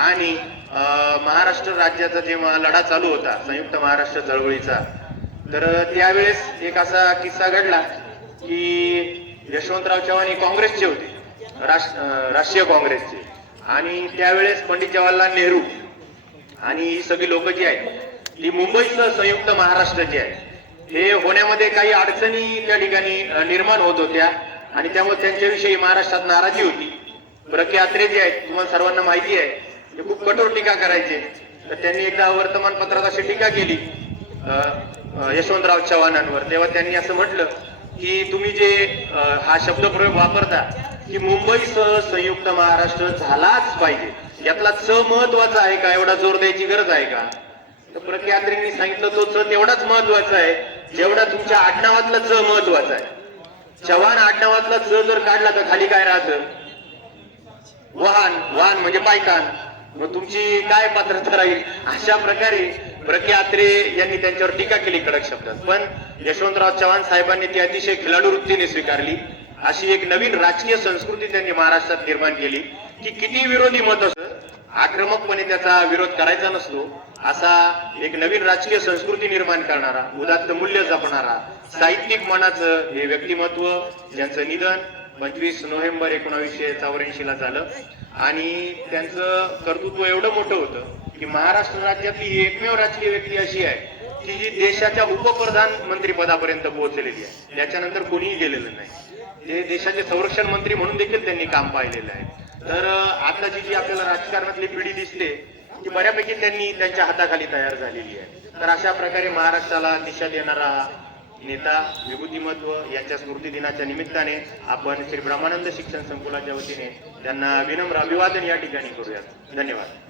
आणि महाराष्ट्र राज्याचा जेव्हा लढा चालू होता संयुक्त महाराष्ट्र चळवळीचा तर त्यावेळेस एक असा किस्सा घडला की यशवंतराव चव्हाण हे काँग्रेसचे होते राष्ट्रीय काँग्रेसचे. आणि त्यावेळेस पंडित जवाहरलाल नेहरू आणि ही सगळी लोक जी आहेत ती मुंबईचं संयुक्त महाराष्ट्र जे आहे हे होण्यामध्ये काही अडचणी त्या ठिकाणी निर्माण होत होत्या आणि त्यामुळे त्यांच्याविषयी महाराष्ट्रात नाराजी होती. प्रख्यात्रे जे आहेत तुम्हाला सर्वांना माहिती आहे ते खूप कठोर टीका करायचे. तर त्यांनी एकदा वर्तमानपत्रात अशी टीका केली यशवंतराव चव्हाणांवर. तेव्हा त्यांनी असं म्हटलं की तुम्ही जे हा शब्दप्रयोग वापरता की मुंबईसह संयुक्त महाराष्ट्र झालाच पाहिजे. यातला च महत्त्वाचा आहे का? एवढा जोर द्यायची गरज आहे का? तर प्रख्यात्रींनी सांगितलं तो च तेवढाच महत्त्वाचा आहे जेवढा तुमच्या आडनावातला च महत्त्वाचा आहे. चव्हाण आडनावातला च जर काढला तर खाली काय राहतं? वाहन वाहन म्हणजे पायकान. मग तुमची काय पात्रता राहील? अशा प्रकारे प्रख्यात्रे यांनी त्यांच्यावर टीका केली कडक शब्दात. पण यशवंतराव चव्हाण साहेबांनी ती अतिशय खिलाडू वृत्तीने स्वीकारली. अशी एक नवीन राजकीय संस्कृती त्यांनी महाराष्ट्रात निर्माण केली की किती विरोधी मत असं आक्रमकपणे त्याचा विरोध करायचा नसतो असा एक नवीन राजकीय संस्कृती निर्माण करणारा उदात्त मूल्य जपणारा साहित्यिक मनाचं हे व्यक्तिमत्व ज्यांचं निधन पंचवीस नोव्हेंबर एकोणावीसशे चौऱ्याऐंशी ला झालं. आणि त्यांचं कर्तृत्व एवढं मोठं होतं की महाराष्ट्र राज्यातली ही एकमेव राजकीय व्यक्ती अशी आहे की जी देशाच्या उपप्रधान मंत्री पदापर्यंत पोहोचलेली आहे. त्याच्यानंतर कोणीही गेलेलं नाही. ते देशाचे संरक्षण मंत्री म्हणून देखील त्यांनी काम पाहिलेलं आहे. तर आताची जी आपल्याला राजकारणातली पिढी दिसते ती बऱ्यापैकी त्यांनी त्यांच्या हाताखाली तयार झालेली आहे. तर अशा प्रकारे महाराष्ट्राला दिशा देणारा नेता विभूतिमत्व यांच्या स्मृती दिनाच्या निमित्ताने आपण श्री ब्रह्मानंद शिक्षण संकुलाच्या वतीने त्यांना विनम्र अभिवादन या ठिकाणी करूयात. धन्यवाद.